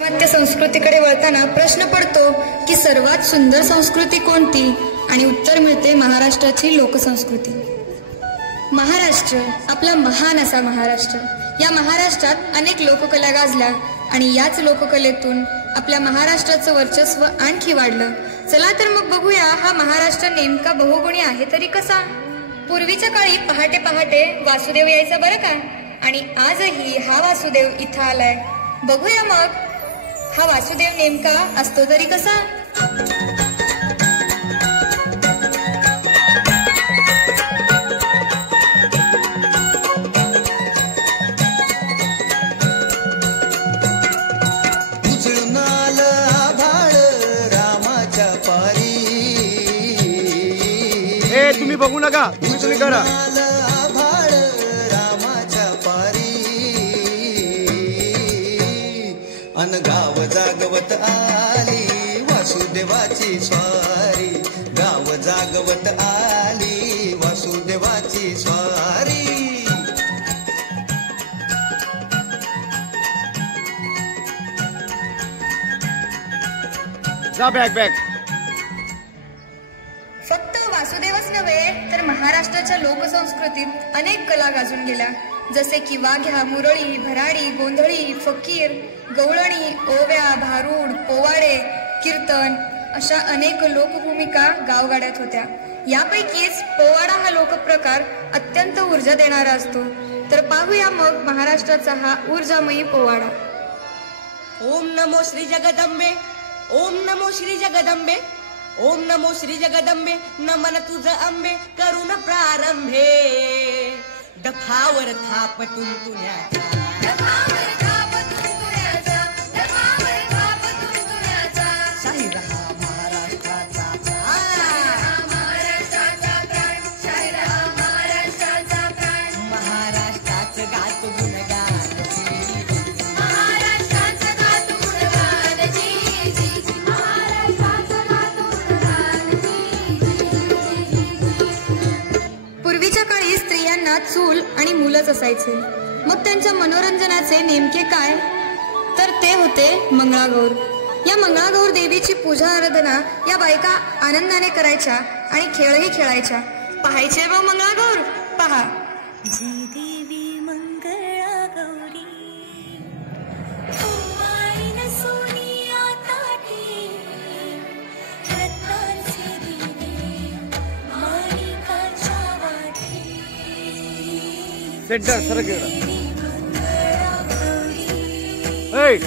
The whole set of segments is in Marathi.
पाश्चिमात्य संस्कृतीकडे वळताना प्रश्न पडतो की सर्वात सुंदर संस्कृती कोणती, आणि उत्तर मिळते महाराष्ट्राची लोकसंस्कृती। महाराष्ट्र, आपला महान असा महाराष्ट्र, या महाराष्ट्रात अनेक लोककला गाजल्या आणि याच लोककलेतून आपल्या महाराष्ट्राचं वर्चस्व आणखी वाढलं। चला तर मग बघूया हा महाराष्ट्र नेमका बहुगुणी आहे तरी कसा। पूर्वीच्या काळी पहाटे पहाटे वासुदेव यायचा बरं का, आणि आजही हा वासुदेव इथं आलाय। बघूया मग हा वासुदेव नेमका असतो तरी कसा। उजळून आभाळ रामाच्या पारी, ए तुम्ही बघू नका, तुम्ही करा। आभाळ रामाच्या पारी, अन गाव जागवत आली वासुदेवाची स्वारी, गाव जागवत आली वासुदेवाची स्वारी। जा बॅग बॅग। फक्त वासुदेवच नव्हे तर महाराष्ट्राच्या लोकसंस्कृतीत अनेक कला गाजून गेल्या, जसे की वाघ्या, मुरळी, भराडी, गोंधळी, फकीर, गवळणी, ओव्या, भारूड, पोवाडे, कीर्तन अशा अनेक लोकभूमिका गावगाड्यात होत्या। यापैकीच पोवाडा हा लोकप्रकार अत्यंत ऊर्जा देणारा असतो। तर पाहूया मग महाराष्ट्राचा हा ऊर्जामयी पोवाडा। ओम नमो श्री जगदंबे, ओम नमो श्री जगदंबे, ओम नमो श्री जगदंबे, नमन तुझ अंबे करून प्रारंभे, डफावर थाप तुंतुण्याचा, शाहीर हा महाराष्ट्राचा प्राण, महाराष्ट्राचं गात गुणगान, पूर्वीच्या काळी स्त्रियांना चूल आणि मुलंच असायचे, मग त्यांच्या मनोरंजनाचे नेमके काय, तर ते होते मंगळागौर। या मंगळागौर देवीची पूजा आराधना या बायका आनंदाने करायच्या आणि खेळही खेळायच्या। पाहायचे व मंगळागौर पहा। जय देवी मंगळा गौरी, कुमारीन सोनिया ताठी, रत्नांचे दिवे माणिकाच्या वाटी, सेंटर सरक इकडं। देवी मंगळा गौरी, ए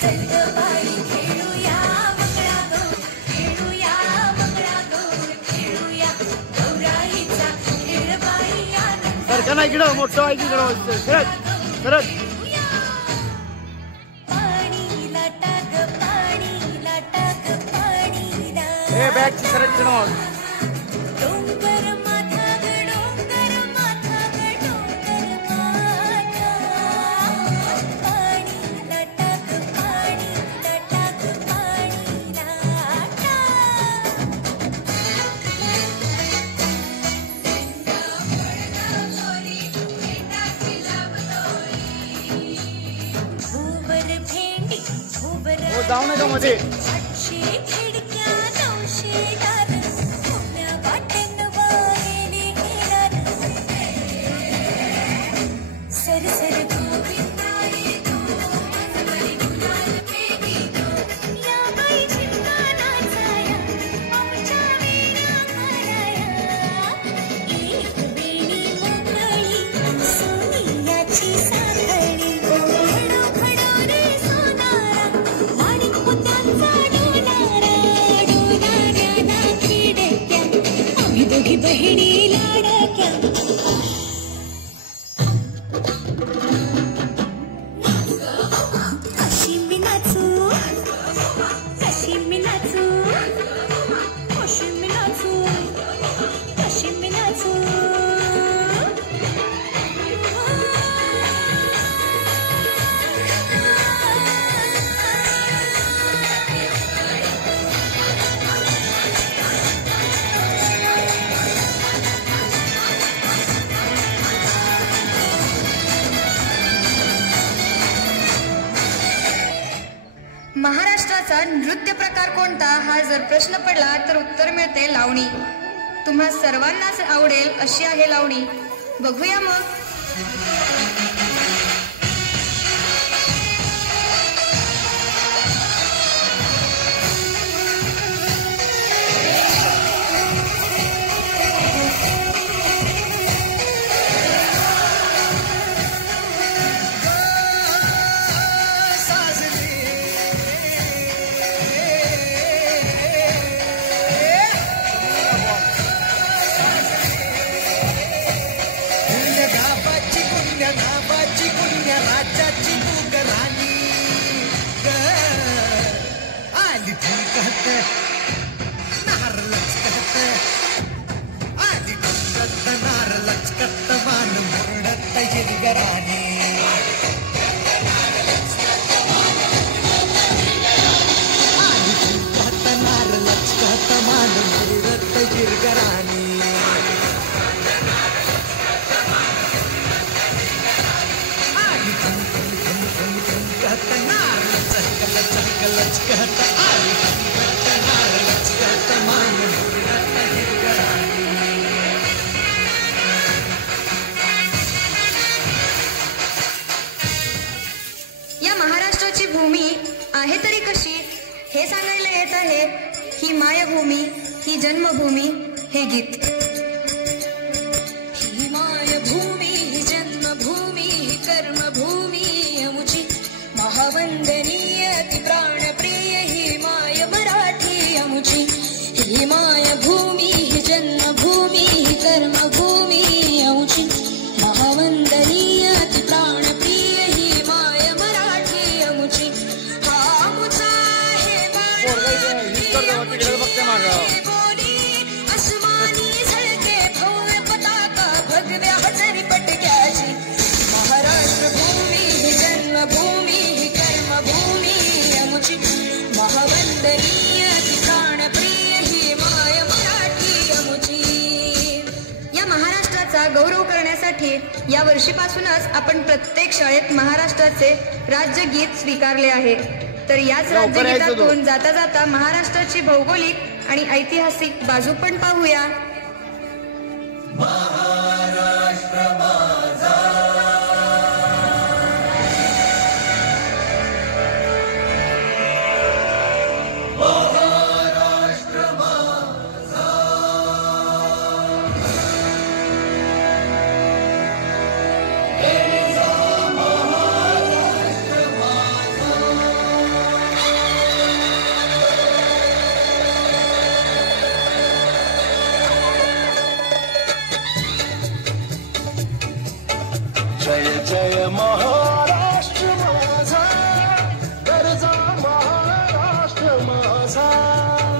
चल ग बाई खेळूया मंगळा गौर, खेळूया मंगळा गौर, खेळूया गौराईचा खेळ बाई आनंद, सरका ना इकडं, मोठं आहे इकडं, सरक सरक। पाणीला टाक, पाणीला टाक, पाणीला ए बॅगची सरक इकडं। डोंगर माथा ग, डोंगर माथा ग, डोंगर माथा, पाणीला टाक, पाणीला टाक, पाणीला टाक, भुवर भेंडी, भुवर हो जाऊ नका मध्ये। 800 खिडक्या 900 दार, उम्या वाटेन वाहिनी येणार, सरसर गोविंदाई गो, मजबरी गुलाल फेकी गो, या बाई चिमणा नाचाया, आमच्या वीणा घालाया, एक वेणी मंगळी सोनियाची साखळी, खडो खडो रे सोनारा, माणिक मोत्यांचा डोलारा, महाराष्ट्राचा नृत्य प्रकार कोणता हा जर प्रश्न पडला तर उत्तर मिळते लावणी. तुम्हा सर्वांनाच आवडेल अशी आहे लावणी. बघूया मग. या महाराष्ट्राची भूमी आहे तरी कशी हे सांगायला येत आहे. ही मायभूमी, ही जन्मभूमी, हे गीत. ही मायभूमी, ही जन्मभूमी, ही कर्मभूमी अमुची महावंदनीय ती प्राणप्रिय ही माय मराठी अमुची. ही मायभूमी, ही जन्मभूमी, ही कर्मभूमी अमुची महावंदनीय ती प्राणप्रिय ही माय मराठी अमुची. हा अमुचा हे बोली आसमानी झळके भव्य पताका भगव्या हजारी पटक्याची. महाराष्ट्र भूमी, ही जन्मभूमी, ही कर्मभूमी अमुची महावंदनीय ती प्राणप्रिय ही माय मराठी अमुची. या महाराष्ट्राचा गौरव करण्यासाठी या वर्षीपासूनच आपण प्रत्येक शाळेत महाराष्ट्राचे राज्यगीत स्वीकारले आहे. तर याच राज्यगीतातून जाता जाता महाराष्ट्राची भौगोलिक आणि ऐतिहासिक बाजू पण पाहूया. जय जय महाराष्ट्र माझा, गरजा महाराष्ट्र माझा.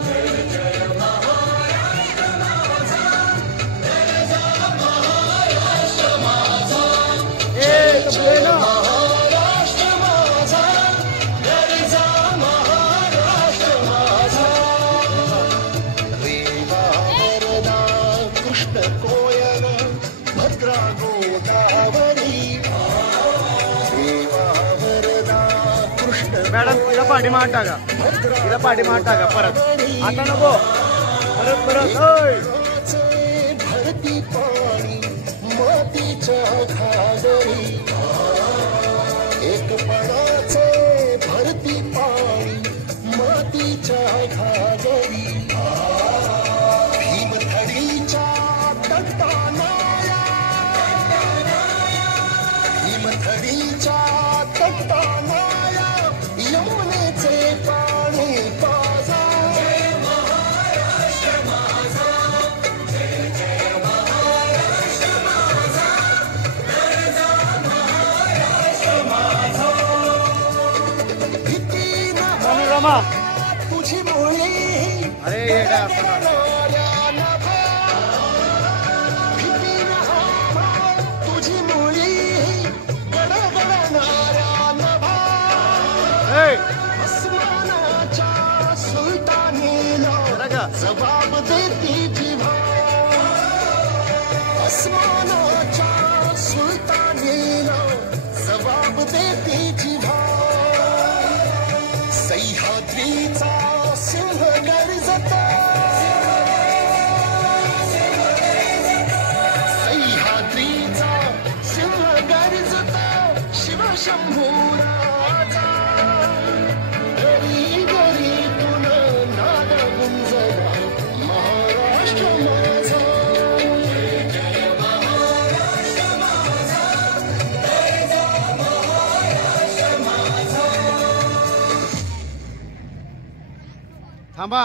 जय जय महाराष्ट्र माझा, गरजा महाराष्ट्र माझा. जय जय महाराष्ट्र माझा, गरजा महाराष्ट्र माझा. रेवा वरदा कृष्ण कोयल भद्रा गोदावरी. मॅडम तिला पाठीमागे टाका, तिला पाठीमागे टाका परत. आता नको, परत परत. भरती पाणी मातीच्या घागरी. एकपणाचे भरती पाणी मातीच्या घागरी. भीमथडीच्या तटानाया, भीमथडीच्या तटानाया यमुनेचे पाणी पाजा. जय महाराष्ट्र माझा, जय जय महाराष्ट्र माझा, गरजा महाराष्ट्र माझा. भीती मनोरमा तुझी मुळी अरे हे काय असं तुझी मुळी गडगडणाऱ्या नभा. आसमानाच्या सुलतानीला जबाब देती जिव्हा. आसमानाच्या सुलतानीला जबाब देती जिव्हा. सह्याद्रीचा सिंह गर्जता सह्याद्रीचा सिंह गर्जता शिवशंभूराजा घरी घरी पुन्हा नाद गुंजला महाराष्ट्र माझा थांबा